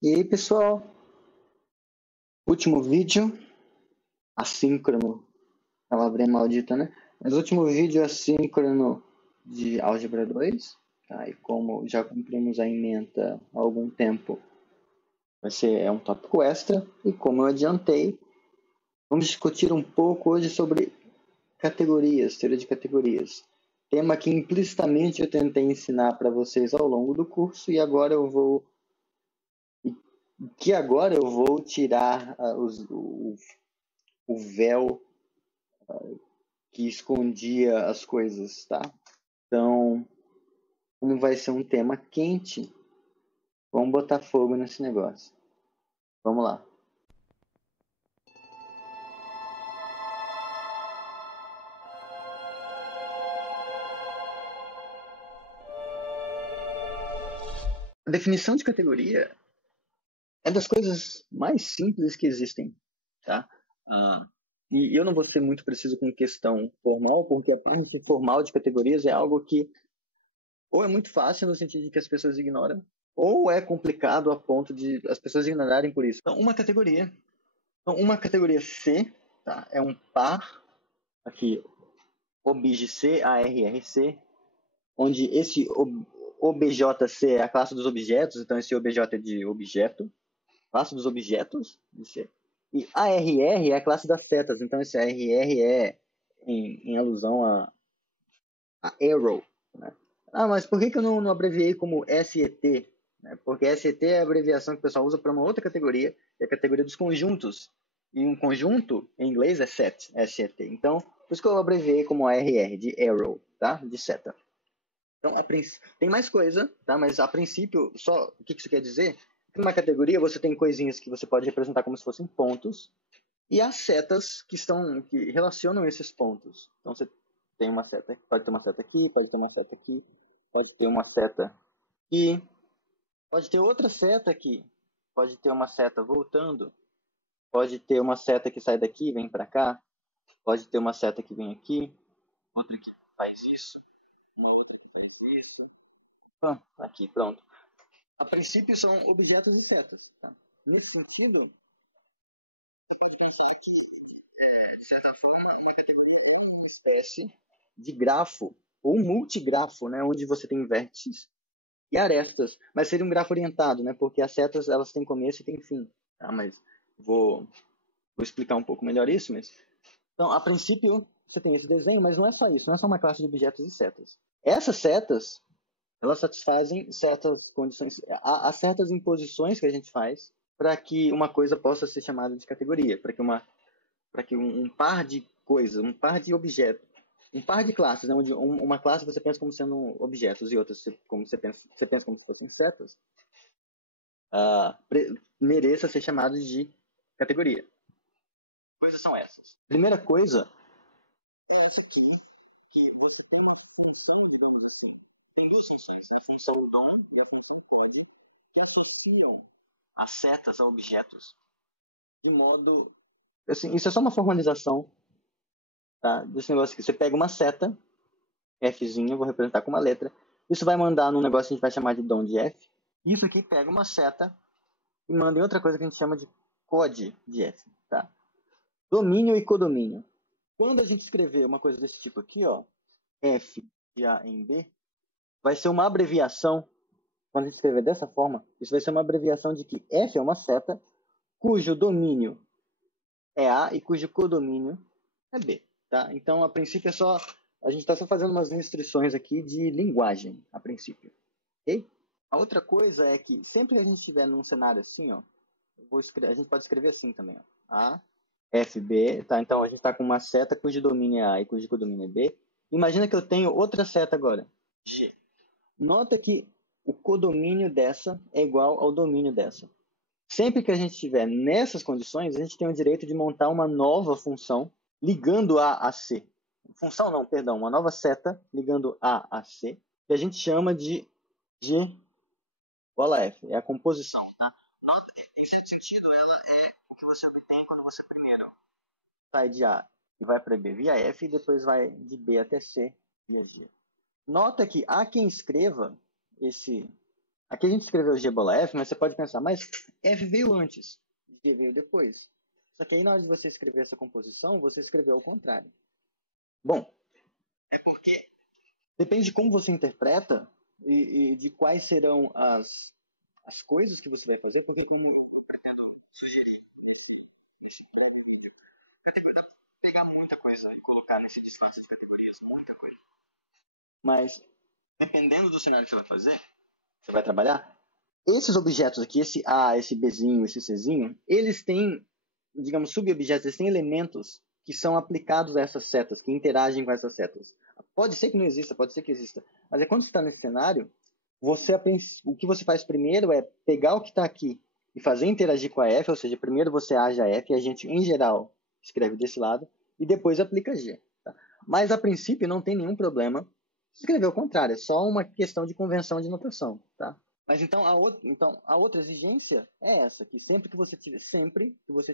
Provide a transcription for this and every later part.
E aí, pessoal, último vídeo assíncrono, palavrinha maldita, né? Mas último vídeo assíncrono de Álgebra 2, tá? E como já cumprimos a ementa há algum tempo, é um tópico extra. E como eu adiantei, vamos discutir um pouco hoje sobre categorias, teoria de categorias. Tema que implicitamente eu tentei ensinar para vocês ao longo do curso e agora eu vou tirar o véu que escondia as coisas, tá? Então, como vai ser um tema quente, vamos botar fogo nesse negócio. Vamos lá. A definição de categoria é das coisas mais simples que existem, tá? E eu não vou ser muito preciso com questão formal, porque a parte formal de categorias é algo que ou é muito fácil no sentido de que as pessoas ignoram, ou é complicado a ponto de as pessoas ignorarem por isso. Então, uma categoria C, tá? É um par aqui, OBJC, ARRC, onde esse OBJC é a classe dos objetos, então esse OBJ é de objeto, classe dos objetos de C. E ARR é a classe das setas, então esse ARR é em alusão a arrow, né? Mas por que eu não abreviei como SET? Porque SET é a abreviação que o pessoal usa para uma outra categoria, que é a categoria dos conjuntos. E um conjunto, em inglês, é set, SET. Então, por isso que eu abreviei como ARR, de arrow, tá? De seta. Então, tem mais coisa, tá? Mas a princípio, só o que isso quer dizer? Numa categoria, você tem coisinhas que você pode representar como se fossem pontos, e as setas que relacionam esses pontos. Então, você tem uma seta, pode ter uma seta aqui, pode ter uma seta aqui, pode ter uma seta aqui, pode ter outra seta aqui, pode ter uma seta voltando, pode ter uma seta que sai daqui e vem para cá, pode ter uma seta que vem aqui, outra que faz isso, uma outra que faz isso. Aqui, pronto. A princípio são objetos e setas. Tá? Nesse sentido, você pode pensar que, de certa forma, uma categoria é uma espécie de grafo, ou multigrafo, né, onde você tem vértices e arestas, mas seria um grafo orientado, né, porque as setas elas têm começo e têm fim. Tá? Mas vou explicar um pouco melhor isso. Então, a princípio, você tem esse desenho, mas não é só isso, não é só uma classe de objetos e setas. Essas setas, elas satisfazem certas condições, há certas imposições que a gente faz para que uma coisa possa ser chamada de categoria, para que um par de coisas, um par de objetos, um par de classes, né, onde uma classe você pensa como sendo objetos e outras como você pensa como se fossem setas, mereça ser chamado de categoria. Coisas são essas. Primeira coisa é essa aqui, que você tem uma função, digamos assim, tem duas funções, a função DOM e a função COD, que associam as setas a objetos de modo... Assim, isso é só uma formalização, tá, desse negócio aqui. Você pega uma seta, Fzinho, vou representar com uma letra, isso vai mandar num negócio que a gente vai chamar de DOM de F. Isso aqui pega uma seta e manda em outra coisa que a gente chama de COD de F. Tá? Domínio e codomínio. Quando a gente escrever uma coisa desse tipo aqui, ó, F de A em B, vai ser uma abreviação. Quando a gente escrever dessa forma, isso vai ser uma abreviação de que F é uma seta cujo domínio é A e cujo codomínio é B. Tá? Então, a princípio, a gente está só fazendo umas restrições aqui de linguagem, a princípio. Okay? A outra coisa é que sempre que a gente estiver num cenário assim, ó, a gente pode escrever assim também. Ó, A, F, B. Tá? Então, a gente está com uma seta cujo domínio é A e cujo codomínio é B. Imagina que eu tenho outra seta agora, G. Nota que o codomínio dessa é igual ao domínio dessa. Sempre que a gente estiver nessas condições, a gente tem o direito de montar uma nova função ligando A a C. Função não, perdão, uma nova seta ligando A a C, que a gente chama de G bola F. É a composição. Tá? Em certo sentido, ela é o que você obtém quando você primeiro sai de A e vai para B via F e depois vai de B até C via G. Nota que há quem escreva Aqui a gente escreveu G bola F, mas você pode pensar, mas F veio antes, G veio depois. Só que aí na hora de você escrever essa composição, você escreveu ao contrário. Bom, é porque depende de como você interpreta e de quais serão as coisas que você vai fazer, porque como eu pretendo sugerir isso um pouco, pegar muita coisa e colocar nesse disfarce de categorias, muita coisa. Mas, dependendo do cenário que você vai fazer, você vai trabalhar, esses objetos aqui, esse A, esse Bzinho, esse Czinho, eles têm, digamos, subobjetos, eles têm elementos que são aplicados a essas setas, que interagem com essas setas. Pode ser que não exista, pode ser que exista. Mas é quando você está nesse cenário, o que você faz primeiro é pegar o que está aqui e fazer interagir com a F, ou seja, primeiro você age a F, e a gente, em geral, escreve desse lado, e depois aplica G. Tá? Mas, a princípio, não tem nenhum problema escrever ao contrário, é só uma questão de convenção de notação. Tá? Mas então a outra exigência é essa, que sempre que você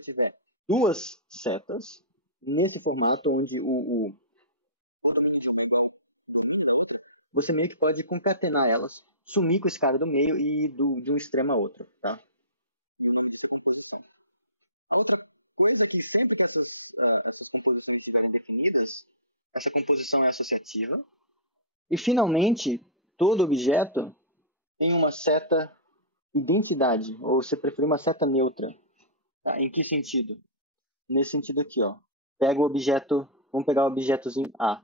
tiver duas setas nesse formato onde o domínio de uma você meio que pode concatenar elas, sumir com esse cara do meio e ir de um extremo a outro, tá? A outra coisa é que sempre que essas composições estiverem definidas, essa composição é associativa. E finalmente, todo objeto tem uma seta identidade, ou se preferir uma seta neutra. Tá? Em que sentido? Nesse sentido aqui, ó. Pega o objeto, vamos pegar o objetozinho A.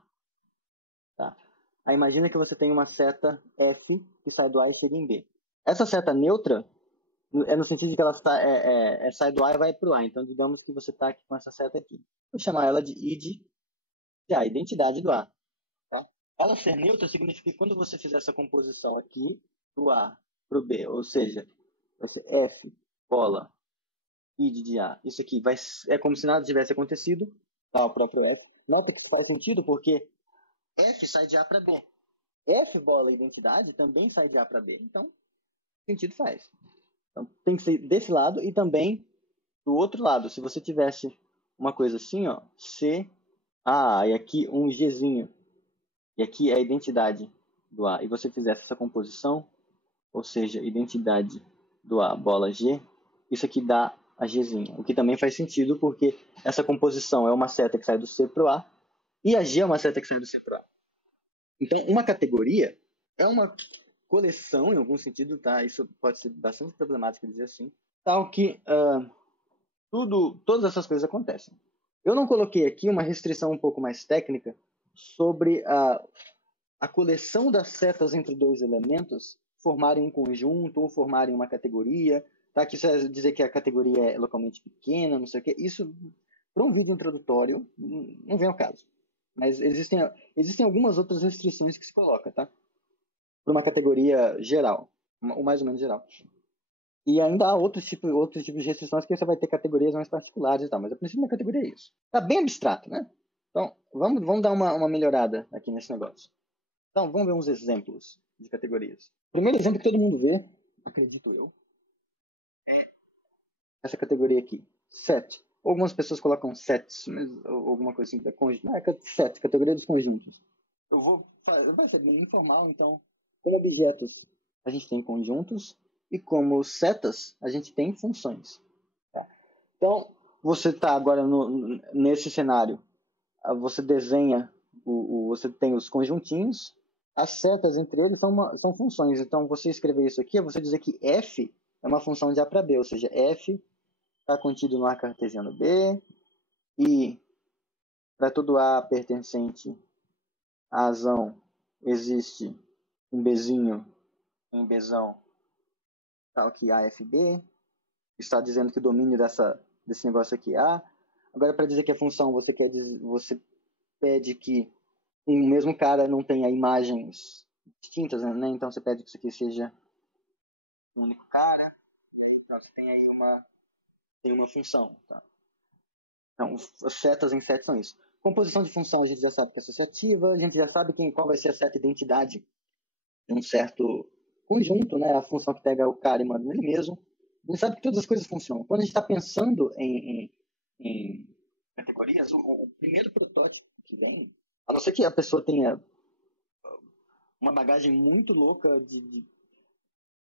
Tá? Aí imagina que você tem uma seta F que sai do A e chega em B. Essa seta neutra é no sentido de que ela sai do A e vai para o A. Então, digamos que você está aqui com essa seta aqui. Vou chamar ela de id de A, identidade do A. Tá? Ela ser neutra significa que quando você fizer essa composição aqui, do A para o B, ou seja, vai ser F, bola, id de A. Isso aqui é como se nada tivesse acontecido, tá? O próprio F. Nota que isso faz sentido porque F sai de A para B. F, bola, identidade, também sai de A para B. Então, sentido faz. Então, tem que ser desse lado e também do outro lado. Se você tivesse uma coisa assim, ó, C, A, e aqui um Gzinho, e aqui é a identidade do A, e você fizesse essa composição, ou seja, identidade do A, bola G, isso aqui dá a Gzinho. O que também faz sentido porque essa composição é uma seta que sai do C para o A, e a G é uma seta que sai do C para o A. Então, uma categoria é uma coleção, em algum sentido, tá? Isso pode ser bastante problemático dizer assim, tal que todas essas coisas acontecem. Eu não coloquei aqui uma restrição um pouco mais técnica sobre a coleção das setas entre dois elementos formarem um conjunto ou formarem uma categoria, tá? Que isso é dizer que a categoria é localmente pequena, não sei o quê. Isso, para um vídeo introdutório, não vem ao caso. Mas existem algumas outras restrições que se coloca, tá? Para uma categoria geral, ou mais ou menos geral. E ainda há outros tipos de restrições que você vai ter categorias mais particulares e tal, mas a princípio uma categoria é isso. Tá bem abstrato, né? Então, vamos dar uma melhorada aqui nesse negócio. Então, vamos ver uns exemplos de categorias. O primeiro exemplo que todo mundo vê, acredito eu, é essa categoria aqui, set. Algumas pessoas colocam sets, mas alguma coisa assim, set, categoria dos conjuntos. Vai ser bem informal, então, como objetos a gente tem conjuntos e como setas a gente tem funções. Tá? Então, você está agora nesse cenário, você desenha, você tem os conjuntinhos, as setas entre eles são funções. Então, você escrever isso aqui é você dizer que f é uma função de A para B, ou seja, f está contido no A cartesiano B e para todo A pertencente à razão existe um Bzinho em Bzão tal que AFB, está dizendo que o domínio desse negócio aqui é A. Agora, para dizer que é função, você pede que um mesmo cara não tenha imagens distintas, né? Então você pede que isso aqui seja um único cara. Então, você tem uma função. Tá? Então, as setas em set são isso. Composição de função a gente já sabe que é associativa, a gente já sabe qual vai ser a seta identidade de um certo conjunto, né? A função que pega o cara e manda nele mesmo. A gente sabe que todas as coisas funcionam. Quando a gente está pensando em categorias, o primeiro protótipo que vem, a não ser que a pessoa tenha uma bagagem muito louca de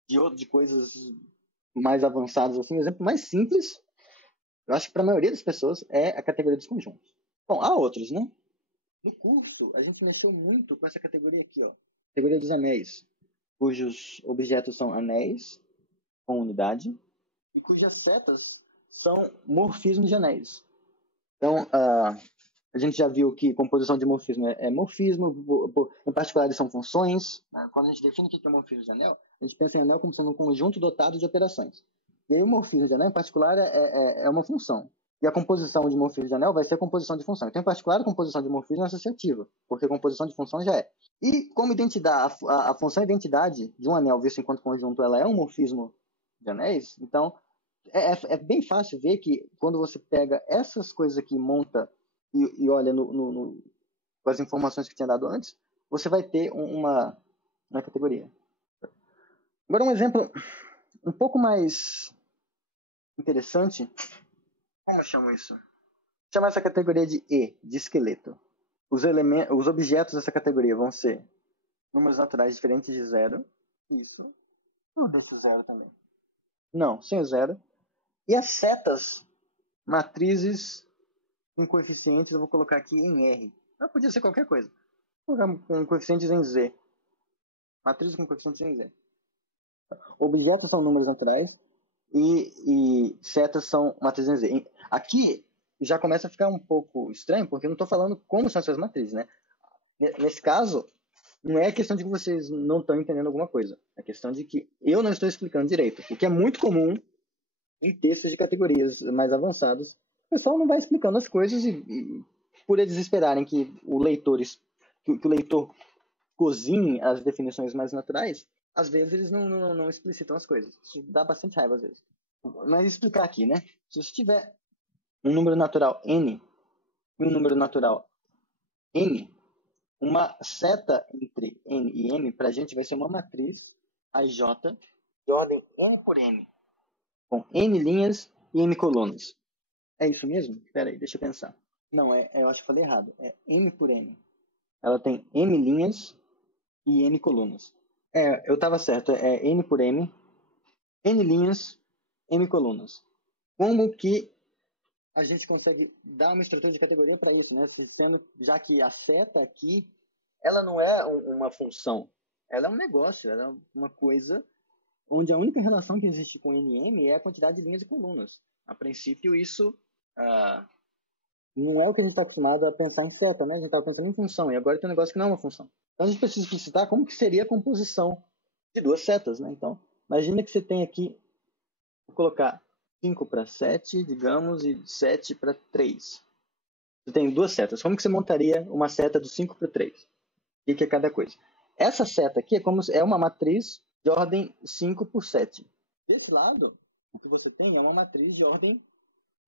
de coisas mais avançadas, assim, o exemplo mais simples, eu acho que para a maioria das pessoas, é a categoria dos conjuntos. Bom, há outros, né? No curso, a gente mexeu muito com essa categoria aqui, ó. Categoria dos anéis, cujos objetos são anéis com unidade e cujas setas são morfismos de anéis. Então, a gente já viu que composição de morfismo é morfismo, em particular eles são funções. Né? Quando a gente define o que é morfismo de anel, a gente pensa em anel como sendo um conjunto dotado de operações. E aí o morfismo de anel, em particular, é uma função. E a composição de morfismo de anel vai ser a composição de função. Então, em particular, a composição de morfismo é associativa, porque a composição de função já é. E como identidade, a função identidade de um anel visto enquanto conjunto, ela é um morfismo de anéis, então é bem fácil ver que quando você pega essas coisas aqui e monta e olha com as informações que tinha dado antes, você vai ter uma categoria. Agora um exemplo um pouco mais interessante. Como eu chamo isso? Chama essa categoria de E, de esqueleto. Os objetos dessa categoria vão ser números naturais diferentes de zero. Isso. Eu deixo zero também. Não, sem o zero. E as setas, matrizes com coeficientes, eu vou colocar aqui em R. Mas podia ser qualquer coisa. Vou colocar com coeficientes em Z. Matrizes com coeficientes em Z. Objetos são números naturais e setas são matrizes em Z. Aqui já começa a ficar um pouco estranho, porque eu não estou falando como são essas matrizes, né? Nesse caso, não é questão de que vocês não estão entendendo alguma coisa. É questão de que eu não estou explicando direito. O que é muito comum em textos de categorias mais avançados. O pessoal não vai explicando as coisas e por eles esperarem que o leitor cozinhe as definições mais naturais, às vezes eles não explicitam as coisas. Isso dá bastante raiva às vezes. Mas explicar aqui, né? Se você tiver um número natural n e um número natural m, uma seta entre n e m para a gente vai ser uma matriz AJ de ordem n por m, com n linhas e m colunas. É isso mesmo? Espera aí, deixa eu pensar. Não, eu acho que falei errado. É m por m. Ela tem m linhas e m colunas. Eu estava certo. É n por m, n linhas, m colunas. Como que a gente consegue dar uma estrutura de categoria para isso, né? Sendo, já que a seta aqui, ela não é uma função. Ela é um negócio, ela é uma coisa onde a única relação que existe com n e m é a quantidade de linhas e colunas. A princípio, isso não é o que a gente está acostumado a pensar em seta, né? A gente estava pensando em função, e agora tem um negócio que não é uma função. Então a gente precisa explicitar como que seria a composição de duas setas, né? Então, imagina que você tem aqui, vou colocar 5 para 7, digamos, e 7 para 3. Você tem duas setas. Como que você montaria uma seta do 5 para 3? O que é cada coisa? Essa seta aqui é uma matriz de ordem 5 por 7. Desse lado, o que você tem é uma matriz de ordem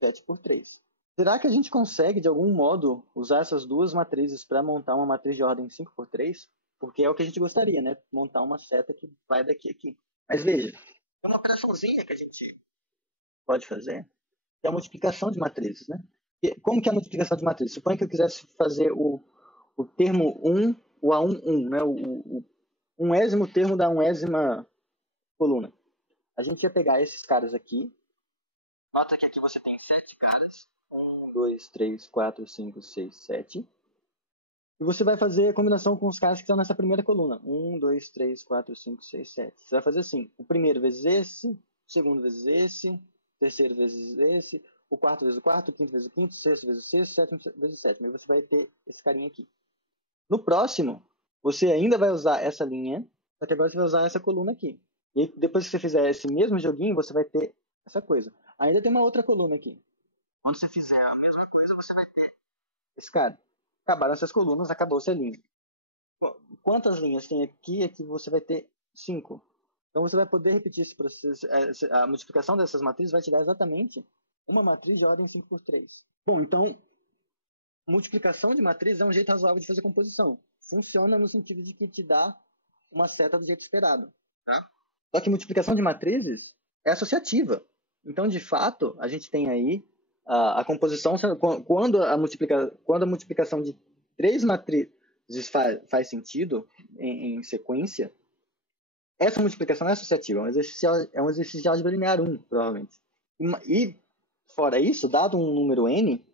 7 por 3. Será que a gente consegue, de algum modo, usar essas duas matrizes para montar uma matriz de ordem 5 por 3? Porque é o que a gente gostaria, né? Montar uma seta que vai daqui a aqui. Mas veja, é uma operaçãozinha que a gente pode fazer, que é a multiplicação de matrizes, né? Como que é a multiplicação de matrizes? Suponha que eu quisesse fazer o termo 1, o A1, né? O unésimo termo da unésima coluna. A gente ia pegar esses caras aqui. Nota que aqui você tem 7 caras. 1, 2, 3, 4, 5, 6, 7. E você vai fazer a combinação com os caras que estão nessa primeira coluna. 1, 2, 3, 4, 5, 6, 7. Você vai fazer assim, o primeiro vezes esse, o segundo vezes esse, o terceiro vezes esse, o quarto vezes o quarto, o quinto vezes o quinto, o sexto vezes o sexto, o sétimo vezes o sétimo. E você vai ter esse carinha aqui. No próximo, você ainda vai usar essa linha, só que agora você vai usar essa coluna aqui. E depois que você fizer esse mesmo joguinho, você vai ter essa coisa. Ainda tem uma outra coluna aqui. Quando você fizer a mesma coisa, você vai ter esse cara. Acabaram essas colunas, acabou-se a linha. Quantas linhas tem aqui? Aqui você vai ter 5. Então você vai poder repetir esse processo. A multiplicação dessas matrizes vai te dar exatamente uma matriz de ordem 5 por 3. Bom, então, multiplicação de matriz é um jeito razoável de fazer composição. Funciona no sentido de que te dá uma seta do jeito esperado. Tá? Só que multiplicação de matrizes é associativa. Então, de fato, a gente tem aí a composição, quando a multiplicação de 3 matrizes faz sentido em sequência, essa multiplicação não é associativa, é um exercício de álgebra linear 1, provavelmente. E, fora isso, dado um número n,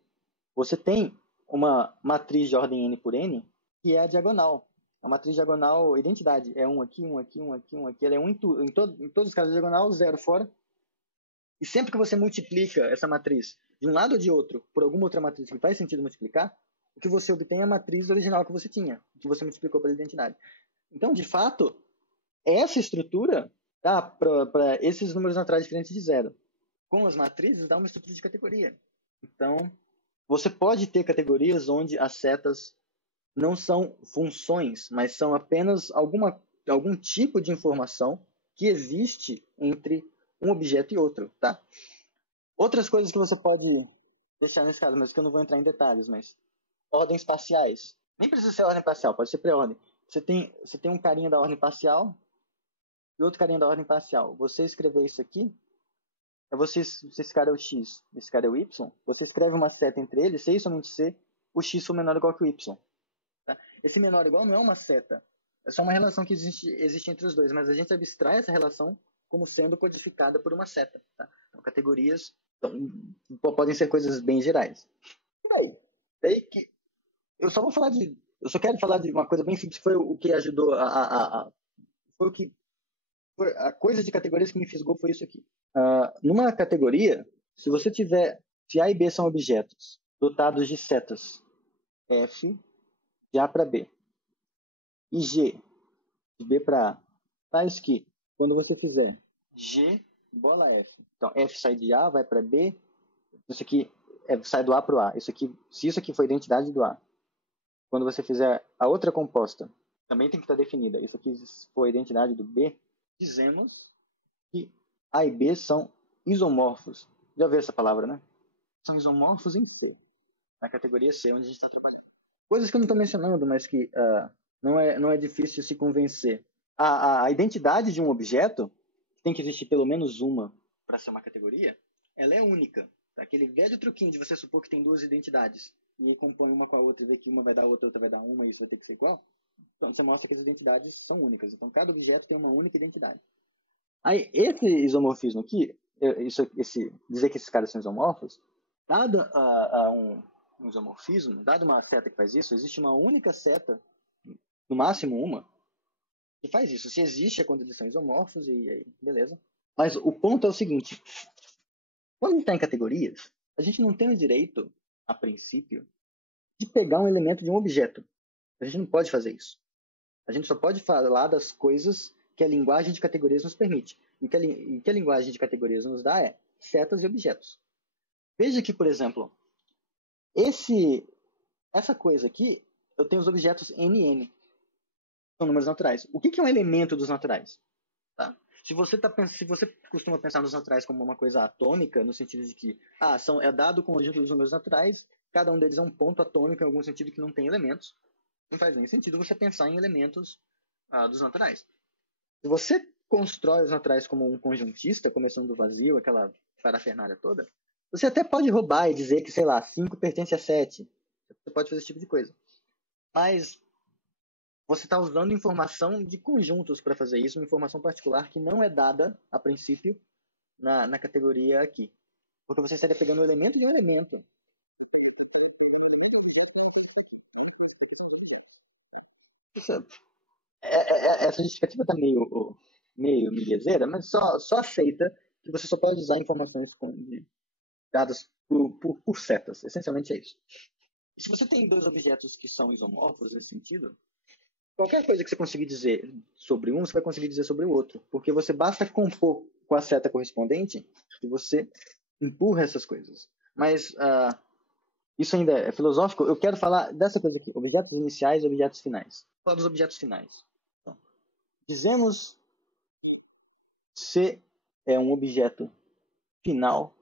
você tem uma matriz de ordem n por n, que é a diagonal. A matriz diagonal, identidade, é 1 aqui, 1 aqui, 1 aqui, 1 aqui. Ela é 1 em todos os casos da diagonal, 0 fora. E sempre que você multiplica essa matriz de um lado ou de outro por alguma outra matriz que faz sentido multiplicar, o que você obtém é a matriz original que você tinha, que você multiplicou pela identidade. Então, de fato, essa estrutura dá para esses números naturais diferentes de zero. Com as matrizes, dá uma estrutura de categoria. Então, você pode ter categorias onde as setas não são funções, mas são apenas algum tipo de informação que existe entre um objeto e outro, tá? Outras coisas que você pode deixar nesse caso, mas que eu não vou entrar em detalhes, mas ordens parciais. Nem precisa ser ordem parcial, pode ser pré-ordem. Você tem um carinha da ordem parcial e outro carinha da ordem parcial. Você escrever isso aqui, esse cara é o x, esse cara é o y, você escreve uma seta entre eles, se e somente se o x for menor ou igual que o y. Tá? Esse menor ou igual não é uma seta, é só uma relação que existe entre os dois, mas a gente abstrai essa relação como sendo codificada por uma seta. Tá? Então, categorias podem ser coisas bem gerais. Daí que eu só quero falar de uma coisa bem simples, que foi o que ajudou foi o que a coisa de categorias que me fisgou foi isso aqui. Numa categoria, se A e B são objetos dotados de setas F de A para B e G de B para A, tais que, quando você fizer G bola F, então F sai de A, vai para B, isso aqui sai do A para o A. Se isso aqui for identidade do A, quando você fizer a outra composta, também tem que estar definida. Isso aqui for a identidade do B, dizemos que A e B são isomorfos. Já ouviu essa palavra, né? São isomorfos em C, na categoria C, onde a gente está trabalhando. Coisas que eu não estou mencionando, mas que não é difícil se convencer. A identidade de um objeto, tem que existir pelo menos uma para ser uma categoria, ela é única. Aquele velho truquinho de você supor que tem duas identidades e compõe uma com a outra e vê que uma vai dar outra, outra vai dar uma e isso vai ter que ser igual. Então você mostra que as identidades são únicas. Então cada objeto tem uma única identidade. Aí esse isomorfismo aqui, dizer que esses caras são isomorfos, dado um isomorfismo, dado uma seta que faz isso, existe uma única seta, no máximo uma, que faz isso. Se existe é quando eles são isomorfos e aí, beleza. Mas o ponto é o seguinte, quando a gente está em categorias, a gente não tem o direito, a princípio, de pegar um elemento de um objeto. A gente não pode fazer isso. A gente só pode falar das coisas que a linguagem de categorias nos permite. E que a linguagem de categorias nos dá é setas e objetos. Veja que, por exemplo, essa coisa aqui, eu tenho os objetos NN. São números naturais. O que é um elemento dos naturais? Tá? Se você costuma pensar nos naturais como uma coisa atômica, no sentido de que é dado o conjunto dos números naturais, cada um deles é um ponto atômico em algum sentido que não tem elementos, não faz nem sentido você pensar em elementos dos naturais. Se você constrói os naturais como um conjuntista, começando do vazio, aquela parafernália toda, você até pode roubar e dizer que, sei lá, 5 pertence a 7. Você pode fazer esse tipo de coisa. Mas você está usando informação de conjuntos para fazer isso, uma informação particular que não é dada, a princípio, na categoria aqui. Porque você estaria pegando um elemento de um elemento. Essa justificativa está meio miliezeira, mas só aceita que você só pode usar informações dadas por setas. Essencialmente é isso. E se você tem dois objetos que são isomorfos nesse sentido, qualquer coisa que você conseguir dizer sobre um, você vai conseguir dizer sobre o outro. Porque você basta compor com a seta correspondente e você empurra essas coisas. Mas isso ainda é filosófico. Eu quero falar dessa coisa aqui. Objetos iniciais e objetos finais. Vou falar dos objetos finais. Então, dizemos C é um objeto final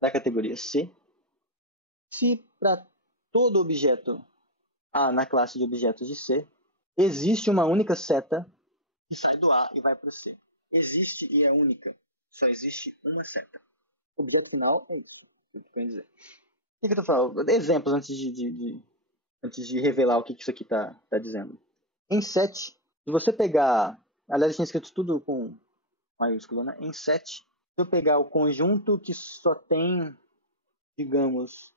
da categoria C. Se para todo objeto A na classe de objetos de C, existe uma única seta que sai do A e vai para o C. Existe e é única. Só existe uma seta. O objeto final é isso. O que eu quero dizer. O que eu estou falando? Exemplos antes de revelar o que isso aqui está dizendo. Em 7, se você pegar Aliás, eu tinha escrito tudo com maiúsculo, né? Em 7. Se eu pegar o conjunto que só tem, digamos,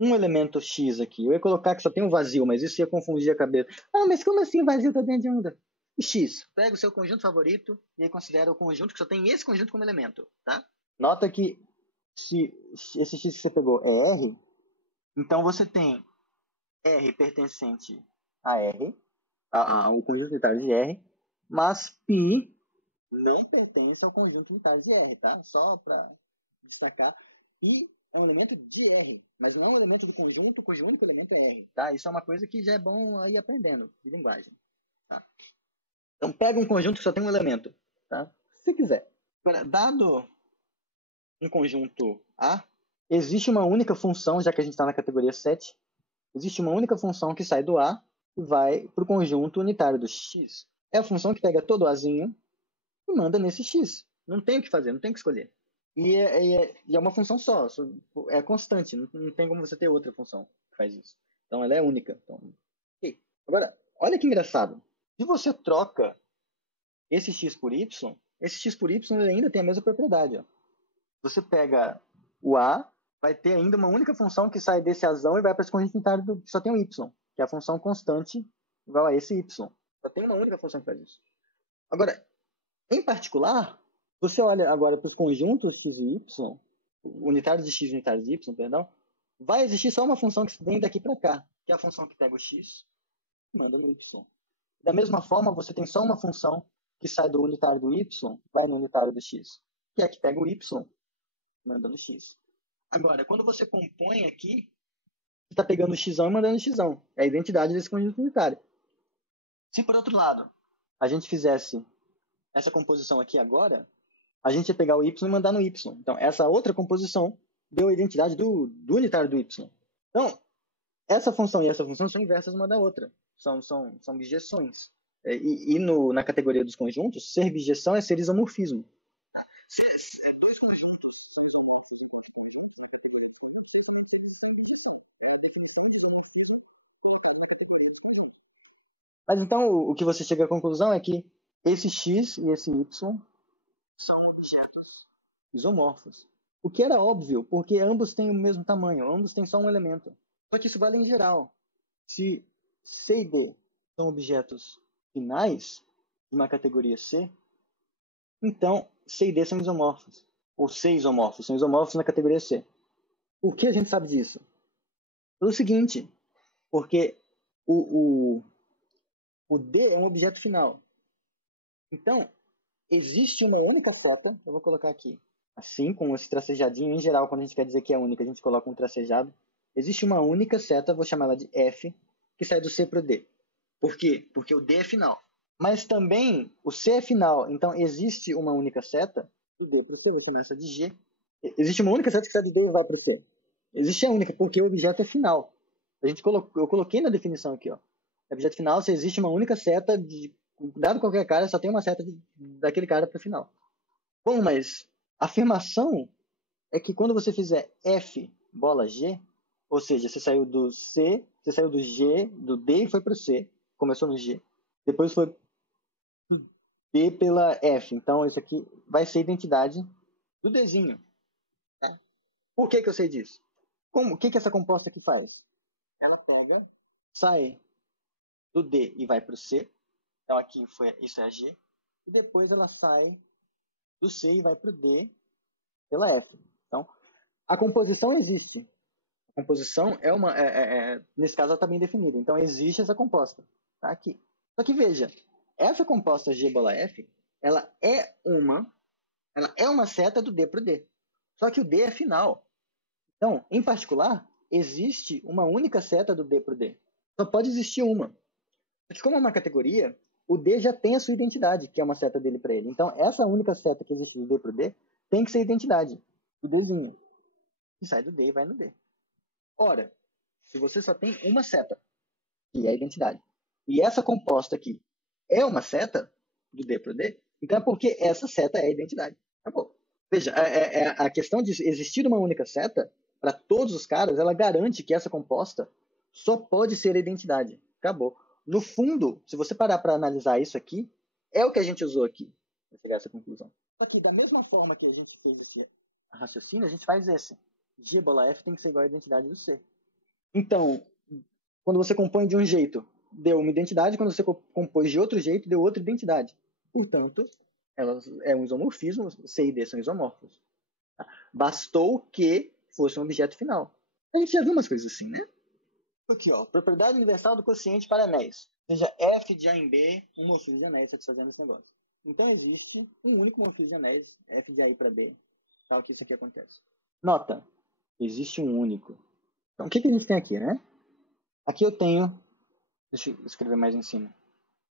um elemento X aqui, eu ia colocar que só tem um vazio, mas isso ia confundir a cabeça. Ah, mas como assim o vazio está dentro de onda? O X. Pega o seu conjunto favorito e aí considera o conjunto que só tem esse conjunto como elemento, tá? Nota que se esse X que você pegou é R, então você tem R pertencente a R, o conjunto unitário de R, mas π não pertence ao conjunto unitário de R, tá? Só para destacar, π é um elemento de R, mas não é um elemento do conjunto cujo único elemento é R, tá? Isso é uma coisa que já é bom ir aprendendo de linguagem, tá? Então pega um conjunto que só tem um elemento, tá? Se quiser. Agora, dado um conjunto A, existe uma única função, já que a gente está na categoria 7, existe uma única função que sai do A e vai para o conjunto unitário do X. É a função que pega todo o Azinho e manda nesse X. Não tem o que fazer, não tem o que escolher. E é uma função só, é constante, não tem como você ter outra função que faz isso. Então ela é única. Então, okay. Agora, olha que engraçado. Se você troca esse x por y, esse x por y ele ainda tem a mesma propriedade. Ó. Você pega o A, vai ter ainda uma única função que sai desse Azão e vai para esse conjunto unitário que só tem o y, que é a função constante igual a esse y. Só tem uma única função que faz isso. Agora, em particular, você olha agora para os conjuntos x e y, unitários de x e unitários de y, perdão, vai existir só uma função que vem daqui para cá, que é a função que pega o x e manda no y. Da mesma forma, você tem só uma função que sai do unitário do y, vai no unitário do x, que é a que pega o y e manda no x. Agora, quando você compõe aqui, você está pegando o x e mandando o x. É a identidade desse conjunto unitário. Se, por outro lado, a gente fizesse essa composição aqui agora, a gente ia pegar o y e mandar no y. Então, essa outra composição deu a identidade do unitário do y. Então, essa função e essa função são inversas uma da outra. São bijeções. E na categoria dos conjuntos, ser bijeção é ser isomorfismo. Dois conjuntos são Mas então, o que você chega à conclusão é que esse x e esse y são objetos isomorfos. O que era óbvio, porque ambos têm o mesmo tamanho, ambos têm só um elemento. Só que isso vale em geral. Se C e D são objetos finais de uma categoria C, então C e D são isomorfos. Ou C isomorfos, são isomorfos na categoria C. Por que a gente sabe disso? Pelo seguinte, porque o D é um objeto final. Então, existe uma única seta, eu vou colocar aqui, assim, com esse tracejadinho, em geral, quando a gente quer dizer que é única, a gente coloca um tracejado. Existe uma única seta, vou chamar ela de F, que sai do C para o D. Por quê? Porque o D é final. Mas também o C é final, então existe uma única seta, do D para o C, começa de G. Existe uma única seta que sai do D e vai para o C. Existe a única, porque o objeto é final. Eu coloquei na definição aqui, ó. Objeto final, se existe uma única seta, dado qualquer cara, só tem uma seta daquele cara para o final. Bom, mas a afirmação é que quando você fizer F bola G, ou seja, você saiu do C, você saiu do G, do D e foi para o C, começou no G. Depois foi do D pela F. Então, isso aqui vai ser a identidade do Dzinho. Né? Por que eu sei disso? O que essa composta aqui faz? Ela pega, sai do D e vai para o C. Então, aqui isso é a G. E depois ela sai do C e vai para o D pela F. Então, a composição existe. A composição nesse caso, ela está bem definida. Então, existe essa composta. Tá aqui. Só que veja, essa composta G bola F, ela é uma seta do D para o D. Só que o D é final. Então, em particular, existe uma única seta do D para o D. Só pode existir uma. Porque como é uma categoria, o D já tem a sua identidade, que é uma seta dele para ele. Então, essa única seta que existe do D para o D tem que ser a identidade do Dzinho. E sai do D e vai no D. Ora, se você só tem uma seta, que é a identidade, e essa composta aqui é uma seta do D para o D, então é porque essa seta é a identidade. Acabou. Veja, a questão de existir uma única seta, para todos os caras, ela garante que essa composta só pode ser a identidade. Acabou. No fundo, se você parar para analisar isso aqui, É o que a gente usou aqui para chegar a essa conclusão. Só que da mesma forma que a gente fez esse raciocínio, a gente faz esse. G bola F tem que ser igual à identidade do C. Então, quando você compõe de um jeito, deu uma identidade. Quando você compôs de outro jeito, deu outra identidade. Portanto, elas é um isomorfismo. C e D são isomorfos. Bastou que fosse um objeto final. A gente já viu umas coisas assim, né? Aqui, ó. Propriedade universal do quociente para anéis. Ou seja, F de A em B, um morfismo de anéis, satisfazendo esse negócio. Então, existe um único morfismo de anéis, F de A para B, tal que isso aqui acontece. Nota, existe um único. Então, o que a gente tem aqui, né? Aqui eu tenho, deixa eu escrever mais em cima.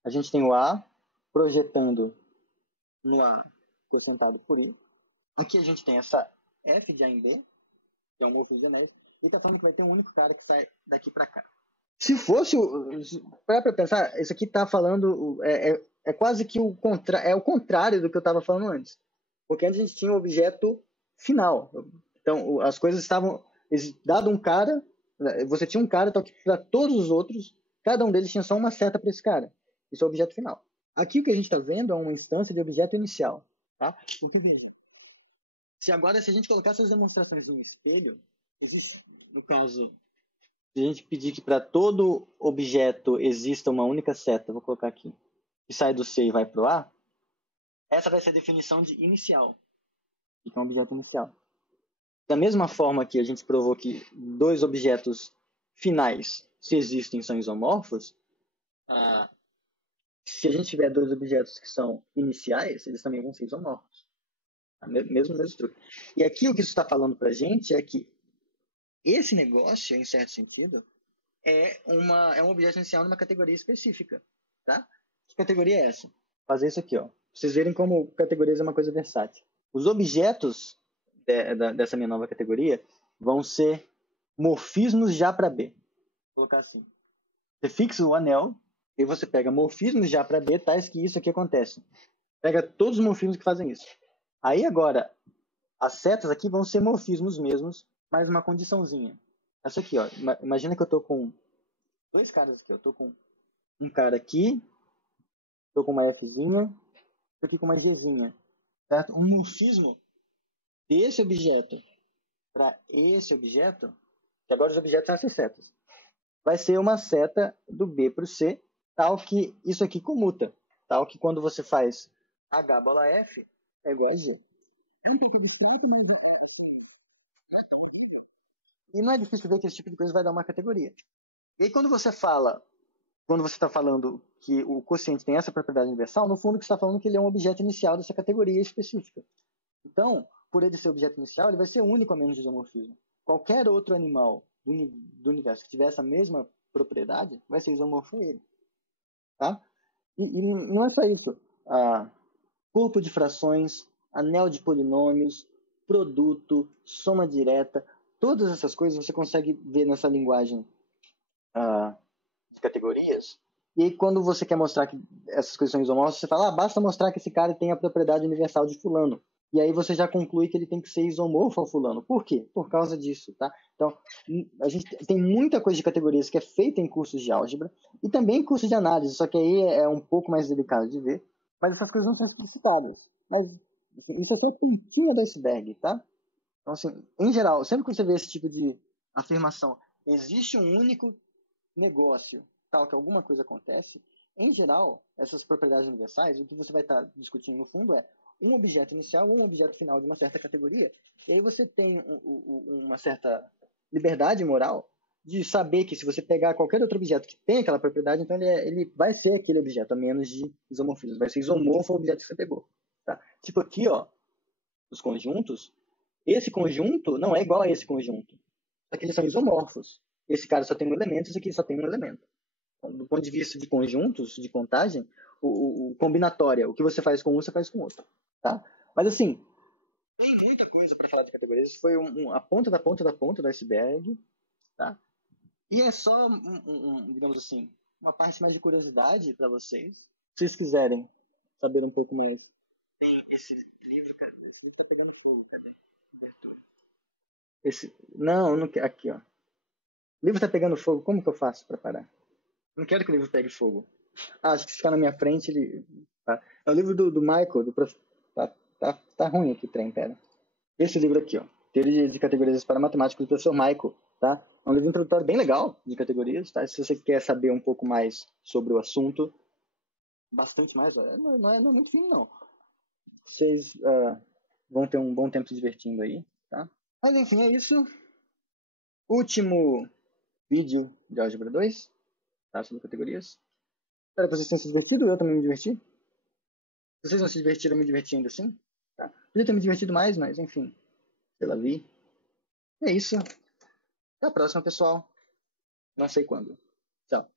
A gente tem o A projetando no A representado por I. Aqui a gente tem essa F de A em B, que é um morfismo de anéis, e tá falando que vai ter um único cara que sai daqui para cá. Se fosse, para pensar, isso aqui tá falando, é quase que o contrário do que eu estava falando antes. Porque antes a gente tinha o objeto final. Então, as coisas estavam, dado um cara, você tinha um cara, então para todos os outros, cada um deles tinha só uma seta para esse cara. Isso é o objeto final. Aqui o que a gente está vendo é uma instância de objeto inicial. Tá? Se a gente colocar essas demonstrações em um espelho, existe, no caso, se a gente pedir que para todo objeto exista uma única seta, vou colocar aqui, que sai do C e vai para o A, essa vai ser a definição de inicial, que é um objeto inicial. Da mesma forma que a gente provou que dois objetos finais, se existem, são isomorfos, se a gente tiver dois objetos que são iniciais, eles também vão ser isomorfos. Mesmo truque. E aqui o que isso está falando para a gente é que esse negócio, em certo sentido, é um objeto inicial numa categoria específica. Tá? Que categoria é essa? Fazer isso aqui, ó. Pra vocês verem como categorias é uma coisa versátil. Os objetos dessa minha nova categoria vão ser morfismos já para B. Vou colocar assim. Você fixa o anel e você pega morfismos já para B, tais que isso aqui acontece. Pega todos os morfismos que fazem isso. Aí agora, as setas aqui vão ser morfismos mesmos, mais uma condiçãozinha. Essa aqui, ó. Imagina que eu tô com dois caras aqui. Eu tô com um cara aqui, tô com uma Fzinha, tô aqui com uma Gzinha. Certo? Um morfismo desse objeto para esse objeto, que agora os objetos são essas setas, vai ser uma seta do B para o C, tal que isso aqui comuta. Tal que quando você faz H bola F, é igual a Z. E não é difícil ver que esse tipo de coisa vai dar uma categoria. E aí quando você está falando que o quociente tem essa propriedade universal, no fundo que você está falando que ele é um objeto inicial dessa categoria específica. Então, por ele ser objeto inicial, ele vai ser único a menos de isomorfismo. Qualquer outro animal do universo que tiver essa mesma propriedade vai ser isomorfo a ele. Tá? E não é só isso. Corpo de frações, anel de polinômios, produto, soma direta, todas essas coisas você consegue ver nessa linguagem de categorias. E aí, quando você quer mostrar que essas coisas são isomorfas, você fala, basta mostrar que esse cara tem a propriedade universal de fulano. E aí você já conclui que ele tem que ser isomorfo ao fulano. Por quê? Por causa disso, tá? Então, a gente tem muita coisa de categorias que é feita em cursos de álgebra e também em cursos de análise, só que aí é um pouco mais delicado de ver. Mas essas coisas não são explicitadas. Mas assim, isso é só a pontinha do iceberg, tá? Então, assim, em geral, sempre que você vê esse tipo de afirmação, existe um único negócio, tal que alguma coisa acontece, em geral, essas propriedades universais, o que você vai estar discutindo no fundo é um objeto inicial ou um objeto final de uma certa categoria, e aí você tem uma certa liberdade moral de saber que se você pegar qualquer outro objeto que tem aquela propriedade, então ele vai ser aquele objeto, a menos de isomorfismo, vai ser isomorfo ao objeto que você pegou. Tá? Tipo aqui, ó, os conjuntos, esse conjunto não é igual a esse conjunto, só que eles são isomorfos. Esse cara só tem um elemento, esse aqui só tem um elemento. Então, do ponto de vista de conjuntos, de contagem, o combinatória, o que você faz com um, você faz com outro. Tá? Mas assim, tem muita coisa para falar de categorias. Isso foi a ponta da ponta da ponta do iceberg. Tá? E é só, digamos assim, uma parte mais de curiosidade para vocês. Se vocês quiserem saber um pouco mais, tem esse livro está pegando fogo. Cadê? Não, aqui, ó. O livro está pegando fogo, como que eu faço para parar? Não quero que o livro pegue fogo. Acho que se ficar na minha frente, ele Tá? É o livro do Michael, tá ruim aqui o trem, pera. Esse livro aqui, ó. Teoria de categorias para matemática do professor Michael, tá? É um livro introdutório bem legal de categorias, tá? Se você quer saber um pouco mais sobre o assunto, bastante mais, não é muito fino, não. Vocês vão ter um bom tempo se divertindo aí, tá? Mas enfim, é isso. Último vídeo de Álgebra 2, tá? Sobre categorias. Espero que vocês tenham se divertido, eu também me diverti. Se vocês não se divertiram, eu me diverti ainda assim. Tá? Podia ter me divertido mais, mas enfim, pela vi. É isso. Até a próxima, pessoal. Não sei quando. Tchau.